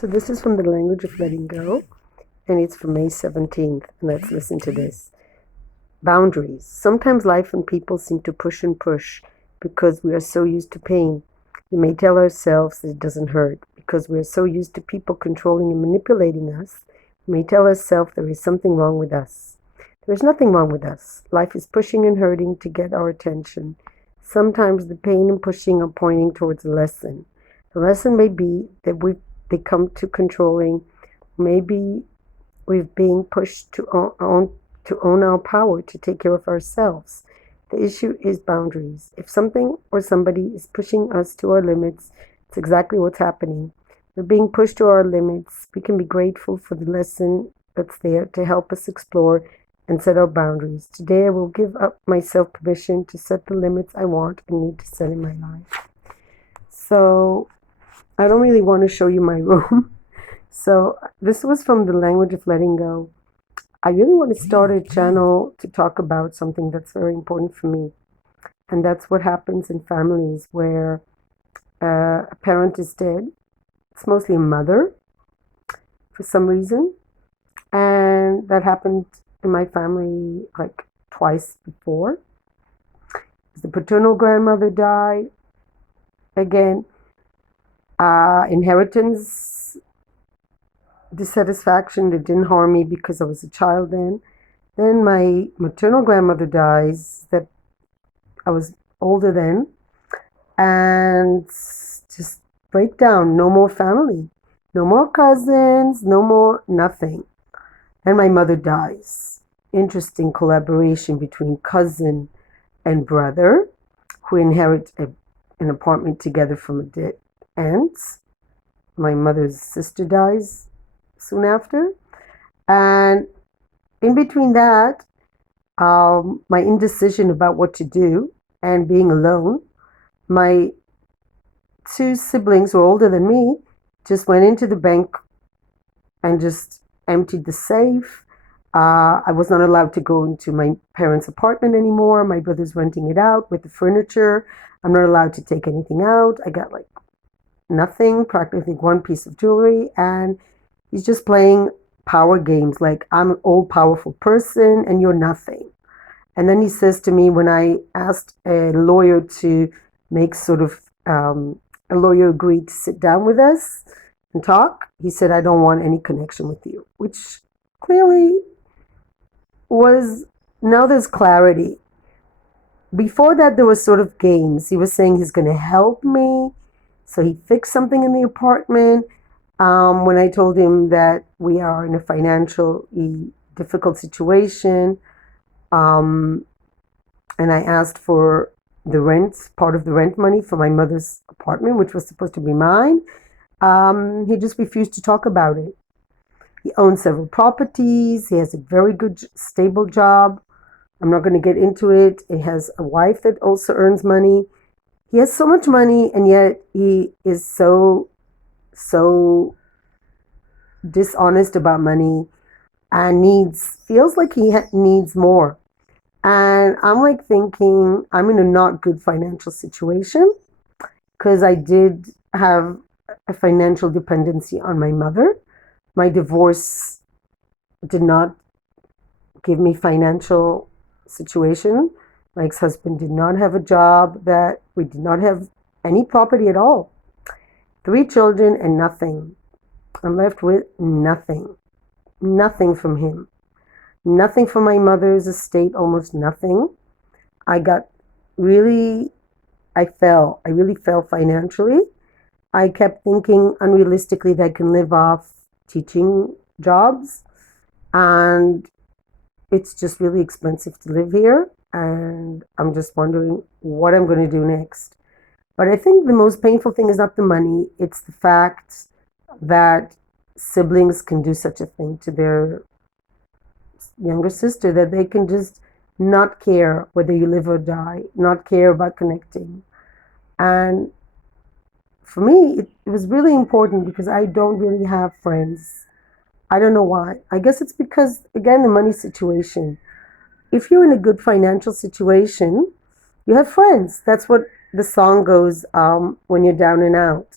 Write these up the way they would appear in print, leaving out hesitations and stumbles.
So this is from the language of letting go, and it's from May 17th. And let's listen to this. Boundaries. Sometimes life and people seem to push and push because we are so used to pain. We may tell ourselves that it doesn't hurt because we are so used to people controlling and manipulating us. We may tell ourselves there is something wrong with us. There is nothing wrong with us. Life is pushing and hurting to get our attention. Sometimes the pain and pushing are pointing towards a lesson. The lesson may be that we've become too controlling. Maybe we've been pushed to own our power, to take care of ourselves. The issue is boundaries. If something or somebody is pushing us to our limits, it's exactly what's happening. We're being pushed to our limits. We can be grateful for the lesson that's there to help us explore and set our boundaries. Today I will give up myself permission to set the limits I want and need to set in my life. So I don't really want to show you my room. So this was from the language of letting go. I really want to start a channel to talk about something that's very important for me. And that's what happens in families where a parent is dead. It's mostly a mother for some reason. And that happened in my family like twice before. The paternal grandmother died. Again, inheritance dissatisfaction that didn't harm me because I was a child then. Then my maternal grandmother dies, that I was older then, and just breakdown, no more family, no more cousins, no more nothing. Then my mother dies. Interesting collaboration between cousin and brother who inherit an apartment together from a dead aunt. My mother's sister dies soon after. And in between that, my indecision about what to do and being alone, my two siblings who are older than me just went into the bank and just emptied the safe. I was not allowed to go into my parents' apartment anymore. My brother's renting it out with the furniture. I'm not allowed to take anything out. I got like nothing, practically one piece of jewelry, and he's just playing power games like I'm an all powerful person and you're nothing. And then he says to me, when I asked a lawyer to make sort of a lawyer agreed to sit down with us and talk, he said, I don't want any connection with you, which clearly was, now there's clarity. Before that, there was sort of games. He was saying he's going to help me. So he fixed something in the apartment. When I told him that we are in a financially difficult situation, and I asked for the rent, part of the rent money for my mother's apartment, which was supposed to be mine, he just refused to talk about it. He owns several properties. He has a very good, stable job. I'm not going to get into it. He has a wife that also earns money. He has so much money, and yet he is so dishonest about money and feels like he needs more. And I'm like thinking, I'm in a not good financial situation because I did have a financial dependency on my mother. My divorce did not give me financial situation. My ex-husband did not have a job, that we did not have any property at all. 3 children and nothing. I'm left with nothing. Nothing from him. Nothing from my mother's estate, almost nothing. I really fell financially. I kept thinking unrealistically that I can live off teaching jobs, and it's just really expensive to live here, and I'm just wondering what I'm going to do next. But I think the most painful thing is not the money, it's the fact that siblings can do such a thing to their younger sister, that they can just not care whether you live or die, not care about connecting. And for me, it was really important because I don't really have friends. I don't know why. I guess it's because, again, the money situation. If you're in a good financial situation, you have friends. That's what the song goes, when you're down and out.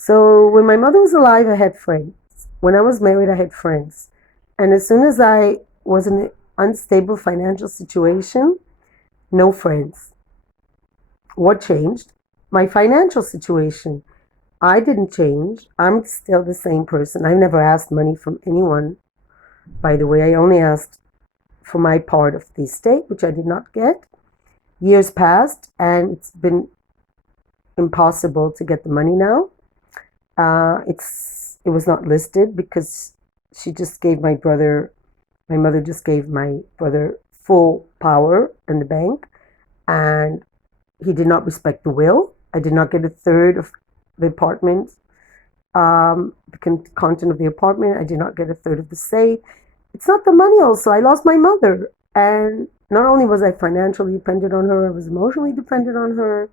So when my mother was alive, I had friends. When I was married, I had friends. And as soon as I was in an unstable financial situation, no friends. What changed? My financial situation. I didn't change. I'm still the same person. I never asked money from anyone. By the way, I only asked for my part of the estate, which I did not get. Years passed, and it's been impossible to get the money now. It was not listed because she just gave my brother. My mother just gave my brother full power in the bank, and he did not respect the will. I did not get a third of the apartment, the content of the apartment. I did not get a third of the say. It's not the money. Also, I lost my mother, and not only was I financially dependent on her, I was emotionally dependent on her.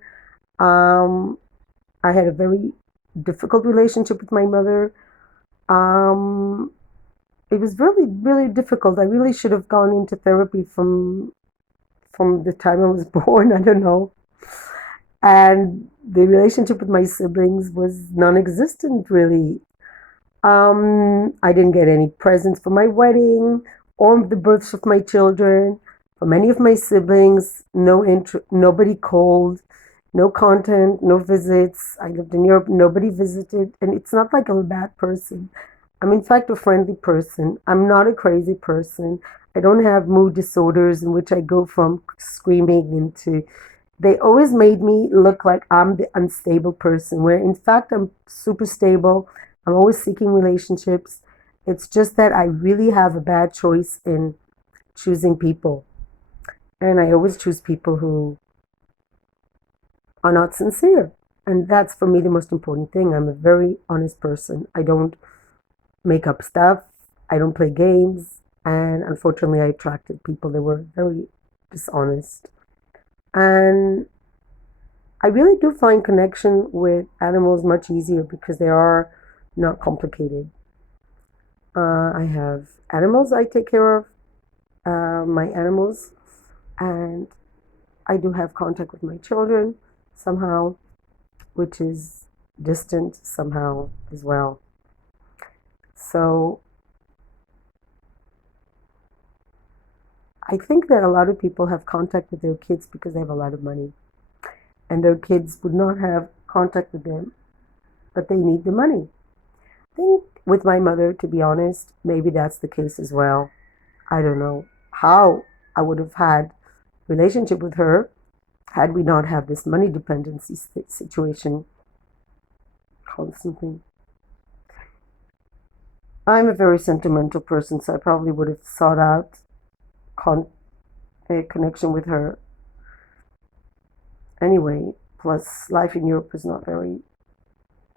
Um, I had a very difficult relationship with my mother. Um, it was really, really difficult. I really should have gone into therapy from the time I was born. I don't know. And the relationship with my siblings was non-existent, really. I didn't get any presents for my wedding or the births of my children. For many of my siblings, nobody called, no content, no visits. I lived in Europe, nobody visited. And it's not like I'm a bad person. I'm, in fact, a friendly person. I'm not a crazy person. I don't have mood disorders in which I go from screaming into. They always made me look like I'm the unstable person, where in fact I'm super stable. I'm always seeking relationships. It's just that I really have a bad choice in choosing people. And I always choose people who are not sincere. And that's for me the most important thing. I'm a very honest person. I don't make up stuff. I don't play games. And unfortunately, I attracted people that were very dishonest. And I really do find connection with animals much easier because they are not complicated. I have animals I take care of, my animals, and I do have contact with my children somehow, which is distant somehow as well. So I think that a lot of people have contact with their kids because they have a lot of money, and their kids would not have contact with them, but they need the money. I think with my mother, to be honest, maybe that's the case as well. I don't know how I would have had relationship with her had we not had this money dependency situation constantly. I'm a very sentimental person, so I probably would have sought out con- a connection with her anyway. Plus, life in Europe is not very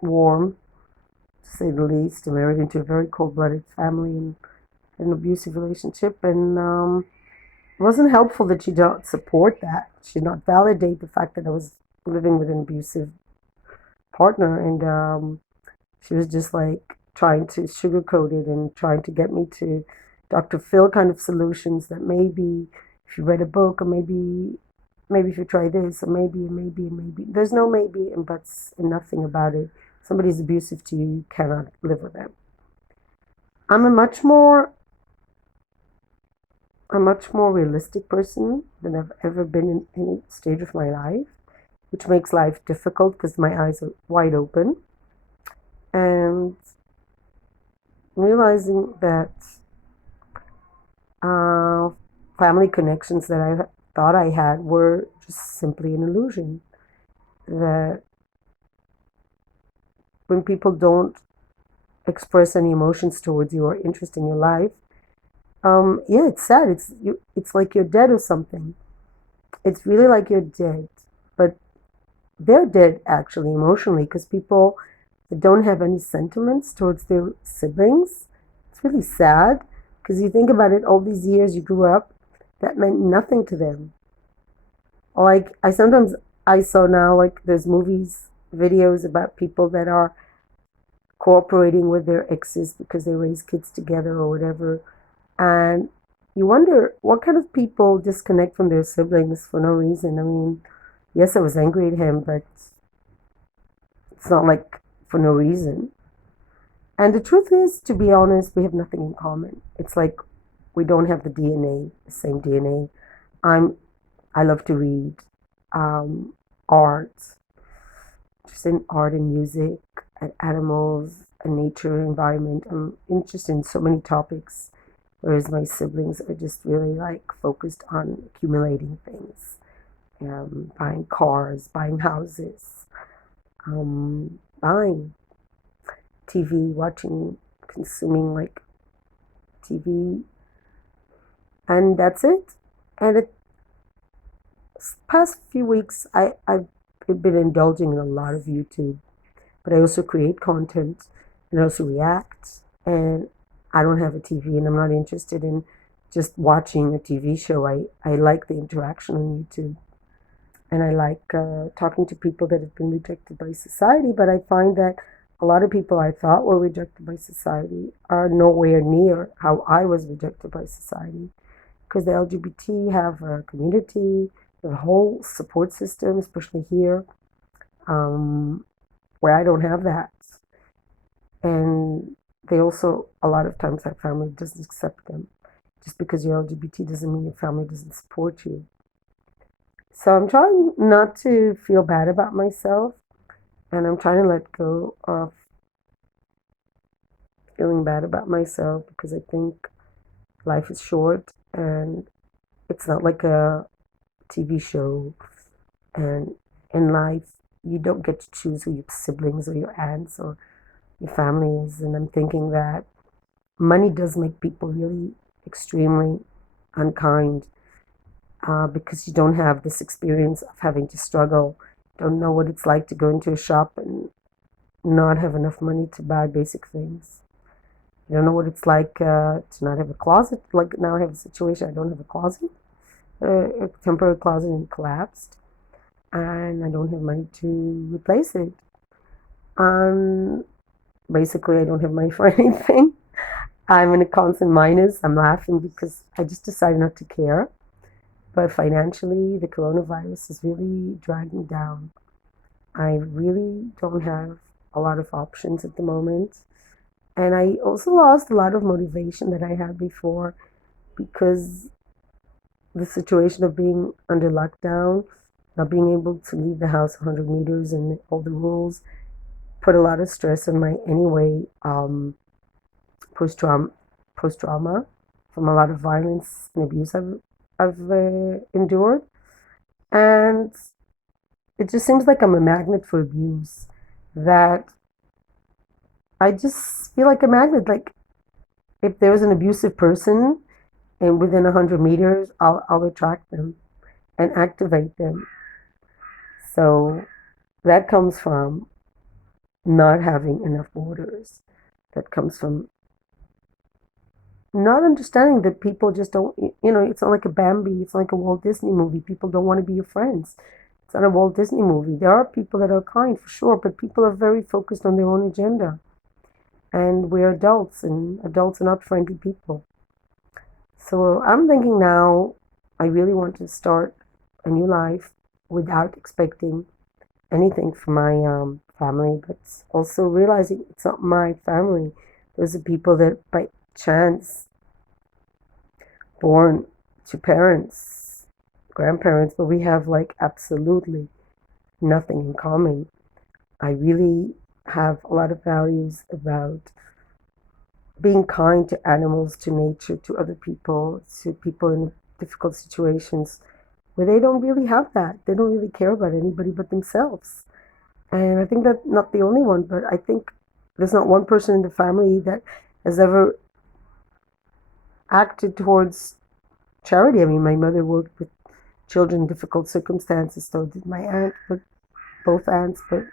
warm, to say the least. I married into a very cold-blooded family and an abusive relationship, and it wasn't helpful that she did not support that. She did not validate the fact that I was living with an abusive partner, and she was just like trying to sugarcoat it and trying to get me to Dr. Phil kind of solutions that maybe if you read a book, or maybe if you try this, or maybe. There's no maybe and buts and nothing about it. Somebody's abusive to you, you cannot live with them. I'm a much more realistic person than I've ever been in any stage of my life, which makes life difficult because my eyes are wide open. And realizing that uh, family connections that I thought I had were just simply an illusion. That when people don't express any emotions towards you or interest in your life, yeah, it's sad. It's like you're dead or something. It's really like you're dead, but they're dead actually emotionally because people that don't have any sentiments towards their siblings. It's really sad because you think about it, all these years you grew up, that meant nothing to them. Like I sometimes I saw now like there's movies, videos about people that are cooperating with their exes because they raise kids together or whatever, and you wonder what kind of people disconnect from their siblings for no reason. I mean, yes, I was angry at him, but it's not like for no reason. And the truth is, to be honest, we have nothing in common. It's like we don't have the same DNA. I'm I love to read, art, just in art and music and animals and nature, environment. I'm interested in so many topics, whereas my siblings are just really like focused on accumulating things, buying cars, buying houses, buying TV, watching, consuming like TV, and that's it. And it past few weeks, I've been indulging in a lot of YouTube, but I also create content and I also react. And I don't have a TV and I'm not interested in just watching a TV show. I like the interaction on YouTube and I like talking to people that have been rejected by society. But I find that a lot of people I thought were rejected by society are nowhere near how I was rejected by society because the LGBT have a community, a whole support system, especially here, um, where I don't have that. And they also, a lot of times, our family doesn't accept them. Just because you're LGBT doesn't mean your family doesn't support you. So I'm trying not to feel bad about myself, and I'm trying to let go of feeling bad about myself because I think life is short and it's not like a TV show. And in life, you don't get to choose who your siblings or your aunts or your family is. And I'm thinking that money does make people really extremely unkind because you don't have this experience of having to struggle, don't know what it's like to go into a shop and not have enough money to buy basic things. You don't know what it's like to not have a closet. Like now I have a situation, I don't have a closet, a temporary closet and collapsed, and I don't have money to replace it. Um, Basically, I don't have money for anything. I'm in a constant minus. I'm laughing because I just decided not to care. But financially, the coronavirus is really dragging down. I really don't have a lot of options at the moment. And I also lost a lot of motivation that I had before because the situation of being under lockdown, not being able to leave the house 100 meters and all the rules put a lot of stress on my anyway post trauma from a lot of violence and abuse I've endured, and it just seems like I'm a magnet for abuse. That I just feel like a magnet. Like if there's an abusive person and within 100 meters, I'll attract them and activate them. So that comes from not having enough borders. That comes from not understanding that people just don't, it's not like a Bambi, it's not like a Walt Disney movie. People don't want to be your friends. It's not a Walt Disney movie. There are people that are kind for sure, but people are very focused on their own agenda. And we're adults, and adults are not friendly people. So I'm thinking now, I really want to start a new life without expecting anything from my family, but also realizing it's not my family. Those are people that by chance born to parents, grandparents, but we have like absolutely nothing in common. I really have a lot of values about being kind to animals, to nature, to other people, to people in difficult situations where they don't really have that. They don't really care about anybody but themselves. And I think that's not the only one, but I think there's not one person in the family that has ever acted towards charity. I mean, my mother worked with children in difficult circumstances, so did my aunt, but both aunts. But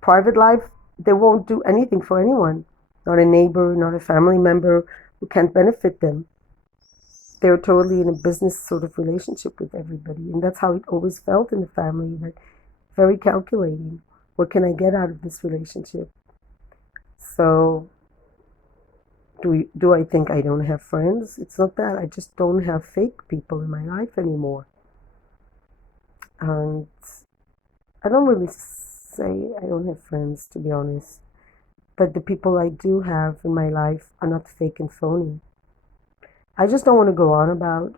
private life, they won't do anything for anyone. Not a neighbor, not a family member who can't benefit them. They're totally in a business sort of relationship with everybody. And that's how it always felt in the family, that very calculating. What can I get out of this relationship? So do I think I don't have friends? It's not that. I just don't have fake people in my life anymore. And I don't really I don't have friends, to be honest. But the people I do have in my life are not fake and phony. I just don't want to go on about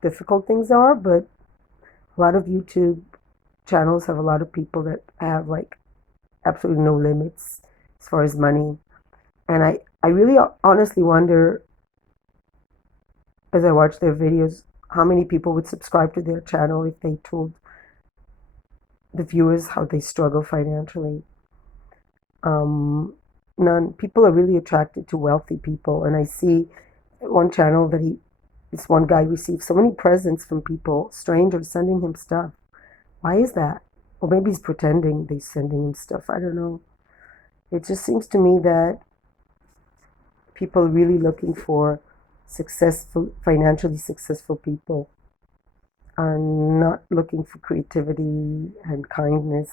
difficult things are, but a lot of YouTube channels have a lot of people that have like absolutely no limits as far as money. And I really honestly wonder as I watch their videos how many people would subscribe to their channel if they told the viewers how they struggle financially. Um, None. People are really attracted to wealthy people, and I see one channel that this one guy received so many presents from people, strangers sending him stuff. Why is that? Or maybe he's pretending they're sending him stuff. I don't know. It just seems to me that people are really looking for financially successful people, are not looking for creativity and kindness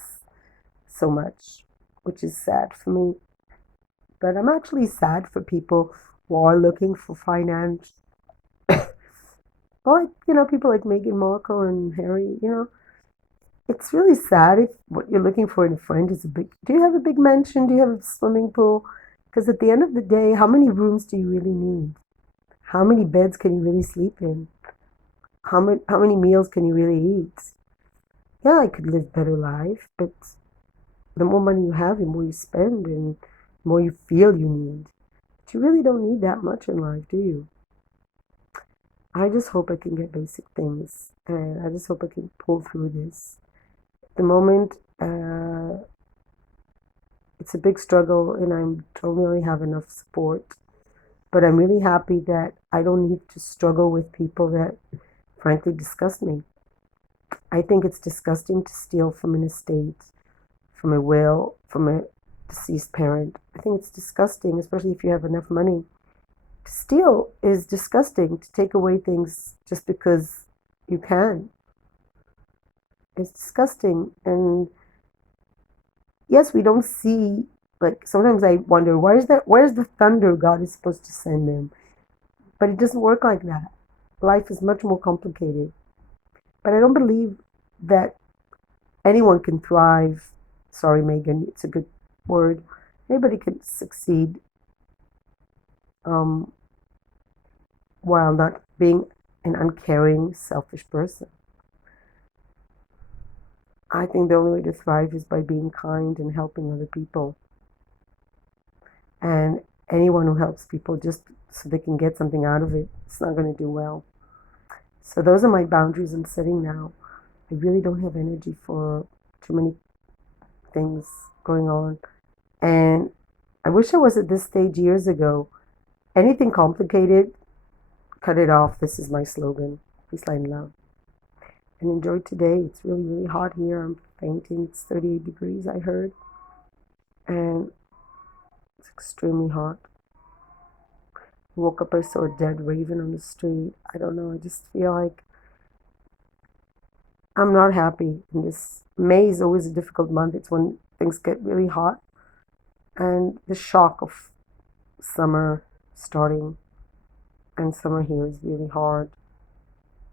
so much, which is sad for me. But I'm actually sad for people who are looking for finance. Like, people like Meghan Markle and Harry, it's really sad if what you're looking for in a friend is do you have a big mansion? Do you have a swimming pool? Because at the end of the day, how many rooms do you really need? How many beds can you really sleep in? How many meals can you really eat? Yeah, I could live better life, but the more money you have, the more you spend and the more you feel you need. But you really don't need that much in life, do you? I just hope I can get basic things, and I just hope I can pull through this. At the moment, it's a big struggle, and I don't really have enough support. But I'm really happy that I don't need to struggle with people that frankly disgust me. I think it's disgusting to steal from an estate, from a will, from a deceased parent. I think it's disgusting, especially if you have enough money. To steal is disgusting, to take away things just because you can. It's disgusting. And yes, we don't see, like, sometimes I wonder, where's the thunder God is supposed to send them? But it doesn't work like that. Life is much more complicated. But I don't believe that anyone can thrive. Sorry, Megan, it's a good word. Anybody can succeed um, while not being an uncaring, selfish person. I think the only way to thrive is by being kind and helping other people. And anyone who helps people just so they can get something out of it, it's not going to do well. So those are my boundaries I'm setting now. I really don't have energy for too many things going on. And I wish I was at this stage years ago. Anything complicated, cut it off. This is my slogan. Peace, light, and love. And enjoy today. It's really, really hot here. I'm fainting. It's 38 degrees, I heard. And it's extremely hot. I woke up, I saw a dead raven on the street. I don't know. I just feel like I'm not happy in this. May is always a difficult month. It's when things get really hot. And the shock of summer starting. And summer here is really hard.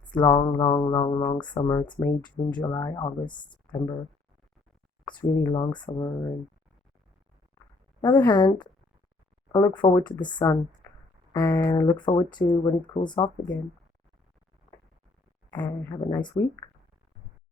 It's long, long, long, long summer. It's May, June, July, August, September. It's really long summer. And on the other hand, I look forward to the sun. And I look forward to when it cools off again. And have a nice week.